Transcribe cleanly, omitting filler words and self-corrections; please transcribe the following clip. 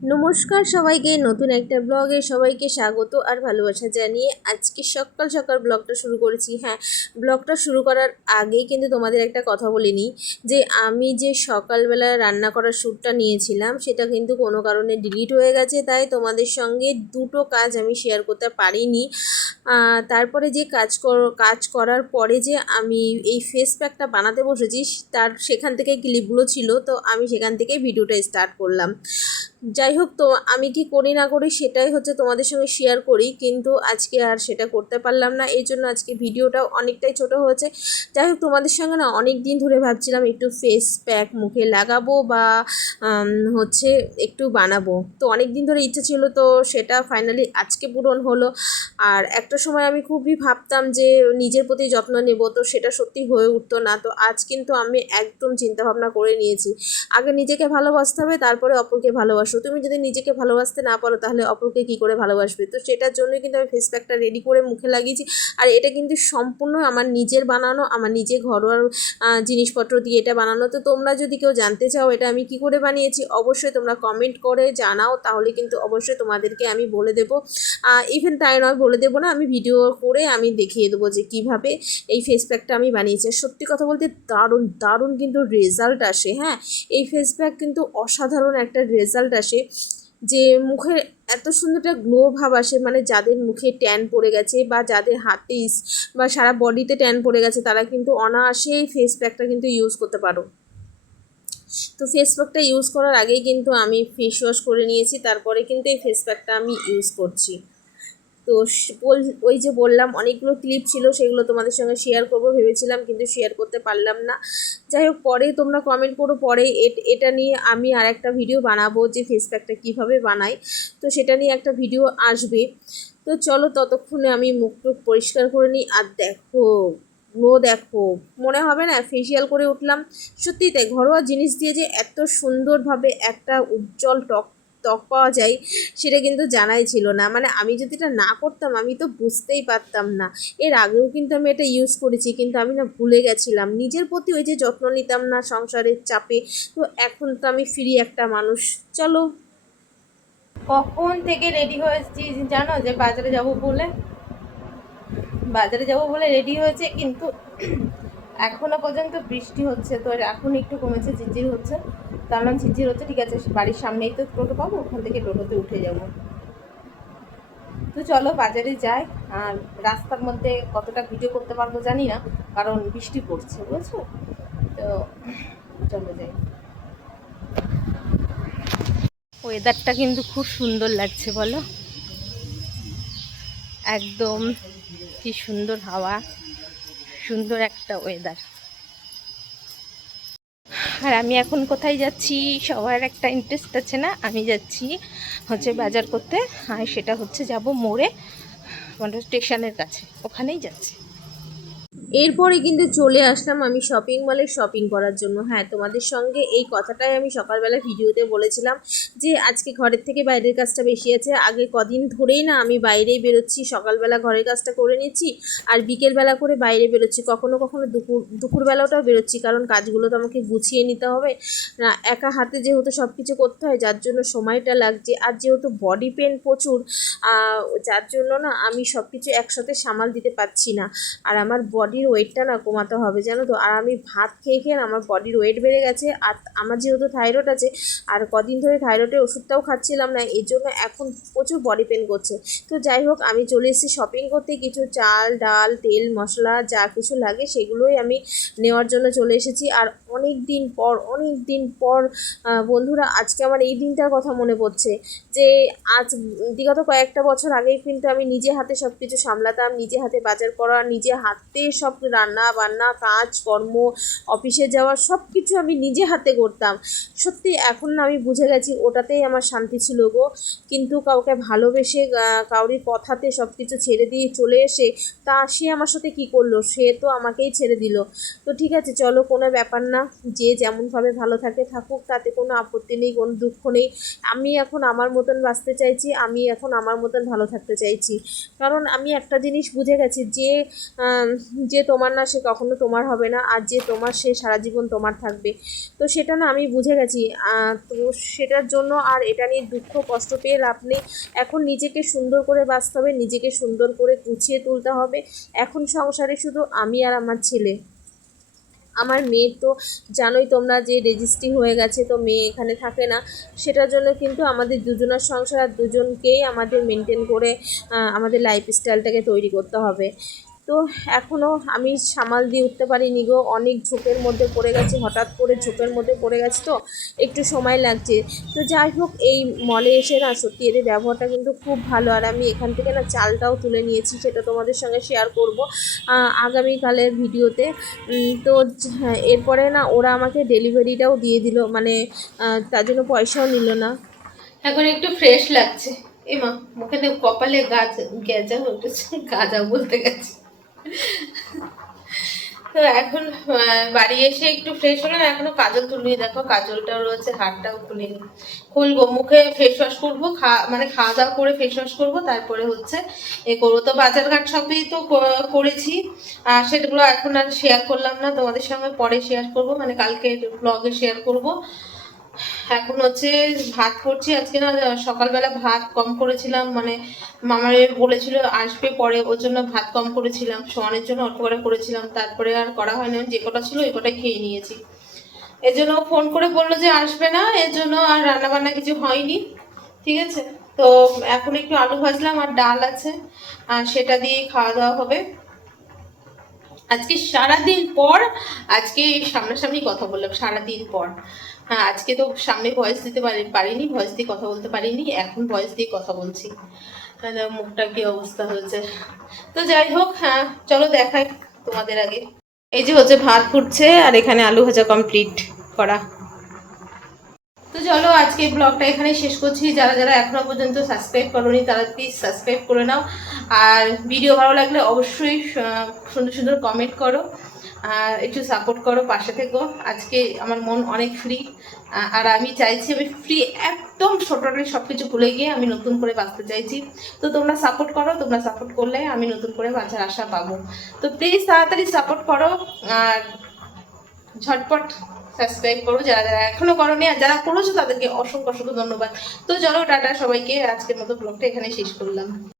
নমস্কার সবাইকে, নতুন একটা ব্লগে সবাইকে স্বাগত আর ভালোবাসা জানিয়ে আজকে সকাল সকাল ব্লগটা শুরু করেছি। হ্যাঁ, ব্লগটা শুরু করার আগেই কিন্তু তোমাদের একটা কথা বলে নিই যে আমি যে সকালবেলা রান্না করার শ্যুটটা নিয়েছিলাম সেটা কিন্তু কোনো কারণে ডিলিট হয়ে গেছে, তাই তোমাদের সঙ্গে দুটো কাজ আমি শেয়ার করতে পারিনি। তারপরে যে কাজ করার পরে যে আমি এই ফেস প্যাকটা বানাতে বসেছি তার সেখান থেকে ক্লিপগুলো ছিল, তো আমি সেখান থেকে ভিডিওটা স্টার্ট করলাম। যাই হোক, তো আমি কি করি না করি সেটাই হচ্ছে তোমাদের সঙ্গে শেয়ার করি, কিন্তু আজকে আর সেটা করতে পারলাম না, এই জন্য আজকে ভিডিওটাও অনেকটাই ছোট হয়েছে। যাই হোক, তোমাদের সঙ্গে না অনেক দিন ধরে ভাবছিলাম একটু ফেস প্যাক মুখে লাগাবো বা হচ্ছে একটু বানাবো, তো অনেক দিন ধরে ইচ্ছে ছিল, তো সেটা ফাইনালি আজকে পূরণ হলো। আর একটা সময় আমি খুবই ভাবতাম যে নিজের প্রতি যত্ন নেব, তো সেটা সত্যি হয়ে উঠতো না। তো আজ কিন্তু আমি একদম চিন্তাভাবনা করে নিয়েছি, আগে নিজেকে ভালোবাসতে হবে, তারপরে অপরকে ভালোবাসো। তুমি যদি নিজেকে ভালোবাসতে না পারো তাহলে অপরকে কী করে ভালোবাসবে? তো সেটার জন্যই কিন্তু আমি ফেস প্যাকটা রেডি করে মুখে লাগিয়েছি। আর এটা কিন্তু সম্পূর্ণ আমার নিজের বানানো, আমার নিজের ঘরোয়া জিনিসপত্র দিয়ে এটা বানানো। তো তোমরা যদি কেউ জানতে চাও এটা আমি কি করে বানিয়েছি, অবশ্যই তোমরা কমেন্ট করে জানাও, তাহলে কিন্তু অবশ্যই তোমাদেরকে আমি বলে দেবো। ইভেন তাই নয়, বলে দেবো না, আমি ভিডিও করে আমি দেখিয়ে দেবো যে কীভাবে এই ফেস প্যাকটা আমি বানিয়েছি। সত্যি কথা বলতে দারুণ দারুণ কিন্তু রেজাল্ট আসে। হ্যাঁ, এই ফেস প্যাক কিন্তু অসাধারণ একটা রেজাল্ট আসে, যে মুখে এত সুন্দর একটা গ্লো ভাব আসে, মানে যাদের মুখে ট্যান পড়ে গেছে বা যাদের হাতে বা সারা বডিতে ট্যান পড়ে গেছে তারা কিন্তু অনায়াসে এই ফেস প্যাকটা কিন্তু ইউজ করতে পারো। তো ফেস প্যাকটা ইউজ করার আগেই কিন্তু আমি ফেস ওয়াশ করে নিয়েছি, তারপরে কিন্তু এই ফেস প্যাকটা আমি ইউজ করছি। তো ওই যে বললাম অনেকগুলো ক্লিপ ছিল, সেগুলো তোমাদের সঙ্গে শেয়ার করবো ভেবেছিলাম, কিন্তু শেয়ার করতে পারলাম না। যাই হোক, পরে তোমরা কমেন্ট করো, পরে এটা নিয়ে আমি আর একটা ভিডিও বানাবো যে ফেস প্যাকটা কীভাবে বানাই, তো সেটা নিয়ে একটা ভিডিও আসবে। তো চলো ততক্ষণে আমি মুখ টুখ পরিষ্কার করে নিই। আর দেখো গ্লো, দেখো মনে হবে না ফেসিয়াল করে উঠলাম। সত্যিই তাই, ঘরোয়া জিনিস দিয়ে যে এত সুন্দরভাবে একটা উজ্জ্বল ত্বক পাওয়া যায় সেটা কিন্তু জানাই ছিল না। মানে আমি যদি এটা না করতাম আমি তো বুঝতেই পারতাম না। এর আগেও কিন্তু আমি এটা ইউজ করেছি, কিন্তু আমি না ভুলে গেছিলাম, নিজের প্রতি ওই যে যত্ন নিতাম না সংসারের চাপে। তো এখন তো আমি ফ্রি একটা মানুষ। চলো, কখন থেকে রেডি হয়েছি জানো, যে বাজারে যাব বলে রেডি হয়েছে, কিন্তু এখনো পর্যন্ত বৃষ্টি হচ্ছে। তো এখন একটু কমেছে, ঝিরঝির হচ্ছে। তার মানে ঝিরঝির হচ্ছে, ঠিক আছে, বাড়ির সামনেই তো টোটো পাবো, ওখান থেকে টোটোতে উঠে যাব। তো চলো বাজারে যাই। আর রাস্তার মধ্যে কতটা ভিডিও করতে পারবো জানি না, কারণ বৃষ্টি পড়ছে, বুঝছো তো। চলো যাই। ওয়েদারটা কিন্তু খুব সুন্দর লাগছে, বলো, একদম কি সুন্দর হাওয়া, সুন্দর একটা ওয়েদার। আর আমি এখন কোথায় যাচ্ছি, সবার একটা ইন্টারেস্ট আছে না? আমি যাচ্ছি হচ্ছে বাজার করতে, আর সেটা হচ্ছে যাব মোড়ে, মানে স্টেশনের কাছে, ওখানেই যাচ্ছি। এরপরে কিন্তু চলে আসলাম আমি শপিং মলে শপিং করার জন্য। হ্যাঁ, তোমাদের সঙ্গে এই কথাটাই আমি সকালবেলা ভিডিওতে বলেছিলাম যে আজকে ঘরের থেকে বাইরের কাজটা বেশি আছে। আগে কদিন ধরেই না আমি বাইরেই বেরোচ্ছি, সকালবেলা ঘরের কাজটা করে নিচ্ছি আর বিকেলবেলা করে বাইরে বেরোচ্ছি, কখনো কখনো দুপুরবেলাটাও বেরোচ্ছি, কারণ কাজগুলো তো আমাকে গুছিয়ে নিতে হবে না, একা হাতে যেহেতু সব কিছু করতে হয়, যার জন্য সময়টা লাগছে। আর যেহেতু বডি পেন প্রচুর, যার জন্য না আমি সব কিছু একসাথে সামাল দিতে পারছি না। আর আমার বডির ওয়েটটা না কমাতে হবে, জানো তো। আর আমি ভাত খেয়ে খেয়ে আমার বডির ওয়েট বেড়ে গেছে। আর আমার যেহেতু থাইরয়েড আছে, আর কদিন ধরে থাইরয়েডের ওষুধটাও খাচ্ছিলাম না, এই জন্য এখন প্রচুর বডি পেন করছে। তো যাই হোক, আমি চলে এসেছি শপিং করতে, কিছু চাল ডাল তেল মশলা যা কিছু লাগে সেগুলোই আমি নেওয়ার জন্য চলে এসেছি। আর অনেক দিন পর বন্ধুরা, আজকে আমার এই দিনটার কথা মনে পড়ছে যে আজ বিগত কয়েকটা বছর আগেই কিন্তু আমি নিজে হাতে সব কিছু সামলাতাম, নিজে হাতে বাজার করা, নিজে হাতে সব রান্না বান্না কাজ কর্ম, অফিসে যাওয়া সব কিছু আমি নিজে হাতে করতাম। সত্যি এখন না আমি বুঝে গেছি ওটাতেই আমার শান্তি ছিল গো। কিন্তু কাউকে ভালোবেসে কাউরির কথাতে সব কিছু ছেড়ে দিয়ে চলে এসে সে আমার সাথে কি করলো, সে তো আমাকেই ছেড়ে দিল। তো ঠিক আছে চলো, কোনো ব্যাপার না, না, যে যেমনভাবে ভালো থাকে থাকুক, তাতে কোনো আপত্তি নেই, কোনো দুঃখ নেই। আমি এখন আমার মতন বাঁচতে চাইছি, আমি এখন আমার মতন ভালো থাকতে চাইছি। কারণ আমি একটা জিনিস বুঝে গেছি, যে তোমার না সে কখনো তোমার হবে না, আর যে তোমার সে সারা জীবন তোমার থাকবে। তো সেটা না আমি বুঝে গেছি। তো সেটার জন্য আর এটা নিয়ে দুঃখ কষ্ট পেয়ে লাভ নেই। এখন নিজেকে সুন্দর করে বাঁচতে হবে, নিজেকে সুন্দর করে গুছিয়ে তুলতে হবে। এখন সংসারে শুধু আমি আর আমার ছেলে। আমার মেয়ের তো জানোই তোমরা যে রেজিস্ট্রি হয়ে গেছে, তো মেয়ে এখানে থাকে না। সেটার জন্য কিন্তু আমাদের দুজনের সংসার, আর দুজনকেই আমাদের মেনটেন করে আমাদের লাইফস্টাইলটাকে তৈরি করতে হবে। তো এখনও আমি সামাল দিয়ে উঠতে পারিনি গো, অনেক ঝোঁকের মধ্যে পড়ে গেছি, হঠাৎ করে ঝোঁকের মধ্যে পড়ে গেছি, তো একটু সময় লাগছে। তো যাই হোক, এই মলে এসে না সত্যি এদের ব্যবহারটা কিন্তু খুব ভালো, আর আমি এখান থেকে না চালটাও তুলে নিয়েছি, সেটা তোমাদের সঙ্গে শেয়ার করব আগামীকালের ভিডিওতে। তো হ্যাঁ, এরপরে না ওরা আমাকে ডেলিভারিটাও দিয়ে দিল, মানে তার জন্য পয়সাও নিল না। এখন একটু ফ্রেশ লাগছে। এমা মুখে কপালে গেজা উঠেছে, গাজা বলতে গেছে। তো এখন বাড়ি এসে একটু ফ্রেশ হলাম, এখনো কাজল তুলিনি, দেখো কাজলটাও রয়েছে, হাতটাও খুলিনি, খুলবো। মুখে ফেস ওয়াশ করবো, মানে খাওয়া দাওয়া করে ফেস ওয়াশ করবো, তারপরে হচ্ছে এ করবো। তো বাজার ঘাট সবই তো করেছি, আর সেগুলো এখন আর শেয়ার করলাম না তোমাদের সঙ্গে, পরে শেয়ার করবো, মানে কালকে ব্লগে শেয়ার করবো। এখন হচ্ছে ভাত করছি আজকে না, সকালবেলা ভাত কম করেছিলাম, মানে মামার বলেছিল আসবে পরে, ওর জন্য ভাত কম করেছিলাম, সোয়ানের জন্য অল্প করে করেছিলাম, তারপরে আর করা হয়নি, যে কটা ছিল ওই কটাই খেয়ে নিয়েছি। এর জন্য ফোন করে বললো যে আসবে না, এর জন্য আর রান্না বান্না কিছু হয়নি, ঠিক আছে। তো এখন একটু আলু ভাজলাম আর ডাল আছে, আর সেটা দিয়ে খাওয়া দাওয়া হবে। আজকে সারাদিন পর, আজকে সামনাসামনি কথা বললাম সারাদিন পর। হ্যাঁ, আজকে তো সামনে ভয়েস দিতে পারিনি, ভয়েস দিয়ে কথা বলতে পারিনি, এখন ভয়েস দিয়ে কথা বলছি। মুখটা কি অবস্থা হয়েছে। তো যাই হোক, হ্যাঁ চলো দেখাই তোমাদের আগে। এই যে হচ্ছে ভাত ফুটছে, আর এখানে আলু ভাজা কমপ্লিট করা। তো চলো আজকে ব্লগটা এখানেই শেষ করছি। যারা যারা এখনো পর্যন্ত সাবস্ক্রাইব করোনি তারা প্লিজ সাবস্ক্রাইব করে নাও, আর ভিডিও ভালো লাগলে অবশ্যই সুন্দর সুন্দর কমেন্ট করো, আর একটু সাপোর্ট করো, পাশে থেকো। আজকে আমার মন অনেক ফ্রি, আর আমি চাইছি আমি ফ্রি একদম ছোটটাই সব কিছু ভুলে গিয়ে আমি নতুন করে বাঁচতে চাইছি। তো তোমরা সাপোর্ট করো, তোমরা সাপোর্ট করলে আমি নতুন করে বাঁচার আশা পাবো। তো প্লিজ তাড়াতাড়ি সাপোর্ট করো, আর ঝটপট সাবস্ক্রাইব করো যারা যারা এখনো করোনি, আর যারা করেছো তাদেরকে অসংখ্য অসংখ্য ধন্যবাদ। তো চলো টাটা সবাইকে, আজকের মতো ব্লগটা এখানে শেষ করলাম।